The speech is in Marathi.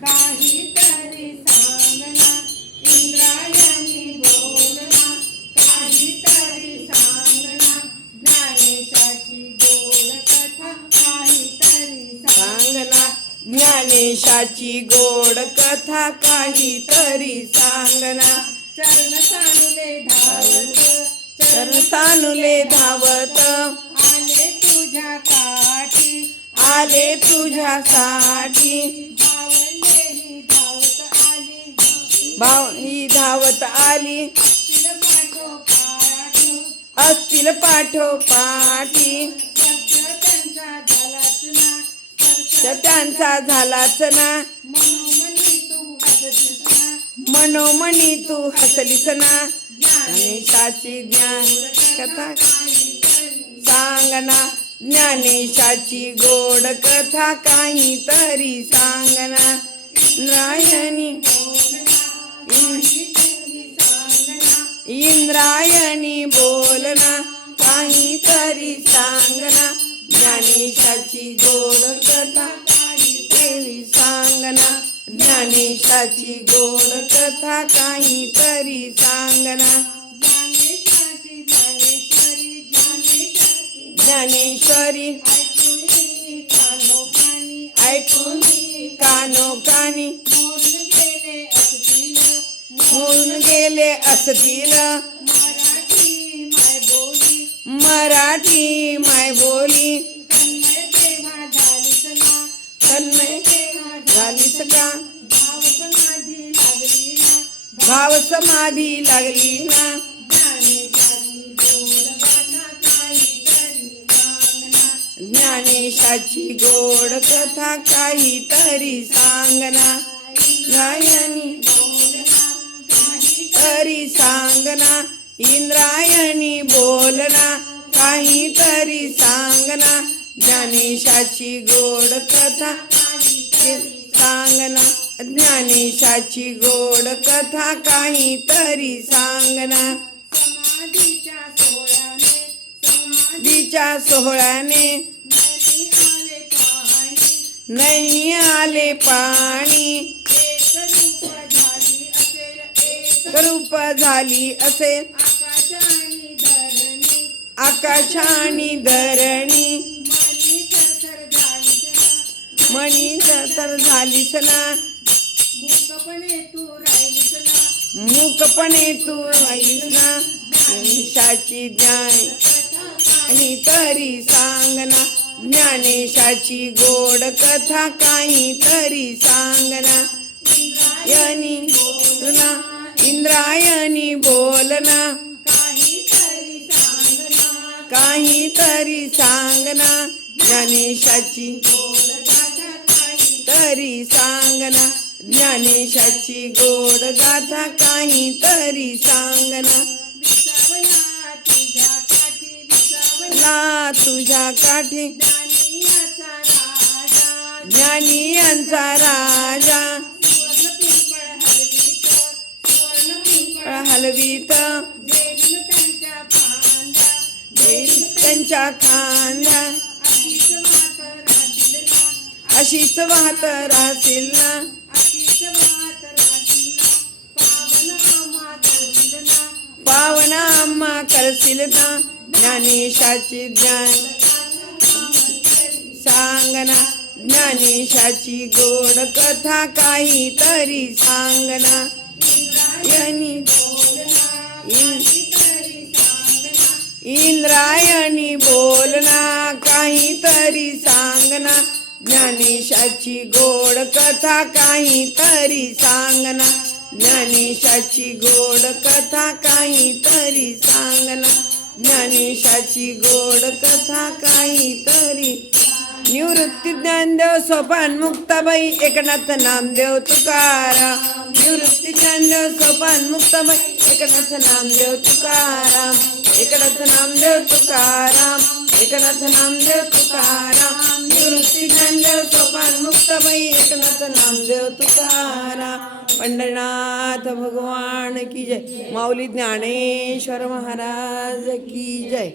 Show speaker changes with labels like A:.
A: काहीतरी सांगना इंद्रायणी बोलना काहीतरी सांगना ज्ञानेशाची गोड कथा काहीतरी
B: सांगना. ज्ञानेशाची गोड कथा काहीतरी सांगना.
A: चरण सानुले धावत
B: तर सानुले धावत.
A: आले तुझ्या काठी
B: आले तुझ्यासाठी
A: भावंडेही धावत आली
B: भाव ही धावत आली. असतील पाठोपाठी
A: सत्य त्यांचा झालाच ना.
B: तर त्यांचा झालाच ना
A: मनोमनी तू
B: हसलीस ना.
A: ज्ञानेशाची
B: ज्ञान कथा. सांगना ज्ञानेशाची गोड कथा काहीतरी सांगना रायणी इंद्रायणी बोलना काहीतरी सांगना ज्ञानेशाची गोड कथा काहीतरी सांगना ज्ञानेशाची गोड कथा काहीतरी सांगना
A: ज्ञानेश्वरी ऐकून
B: ऐकून कानो कानी
A: गेले असतील
B: होऊन गेले असतील.
A: मराठी माय बोली.
B: मराठी
A: तन्मय तेव्हा झालीच
B: झालीस का?
A: भाव समाधी लागली ना. ज्ञानेशाची गोड गाथा काहीतरी सांगना.
B: कथा काहीतरी सांगना. इंद्रायणी बोलना. काहीतरी सांगना. ज्ञानेशाची गोड कथा सांगना. ज्ञानेशाची गोड कथा काहीतरी सांगना.
A: समाधीच्या सोहळ्याने नाही आले पाणी. रूप झाली असेल.
B: असे
A: आकाश आणि धरणी.
B: मणी तर झालीस ना.
A: मूकपणे तू राहिलीस ना.
B: मूकपणे तू ना ज्ञान आणि तरी सांगना ज्ञानेशाची गोड कथा काहीतरी सांगना. यनी बोलना इंद्रायणी बोलना.
A: काहीतरी सांगना
B: सांगना ज्ञानेशाची तरी सांगना. ज्ञानेशाची गोड गाथा काहीतरी सांगना.
A: तुझ्या काठी.
B: ज्ञानी यांचा राजा.
A: हलवीत. त्यांच्या
B: खांद्या.
A: अशीच वाहत राहतील ना. पावना
B: अम्मा करशील ना. ज्ञानेशाची ज्ञान. सांगना ज्ञानेशाची गोड कथा काहीतरी सांगना. यनी इंद्रायणी बोलना काहीतरी सांगना. ज्ञानेशाची गोड कथा काहीतरी सांगना. ज्ञानेशाची गोड कथा काहीतरी सांगना. ज्ञानेशाची गोड कथा काहीतरी. निवृत्ती ज्ञानदेव सोपान मुक्ताबाई एकनाथ नामदेव तुकारा निवृत्ती ज्ञानदेव सोपान मुक्ताबाई एकनाथ नामदेव तुकाराम. एकनाथ नामदेव तुकाराम. एकनाथ नामदेव तुकाराम निवृत्ती ज्ञानदेव सोपान मुक्ताबाई एकनाथ नामदेव तुकाराम. पंढरनाथ भगवान की जय. माऊली ज्ञानेश्वर महाराज की जय.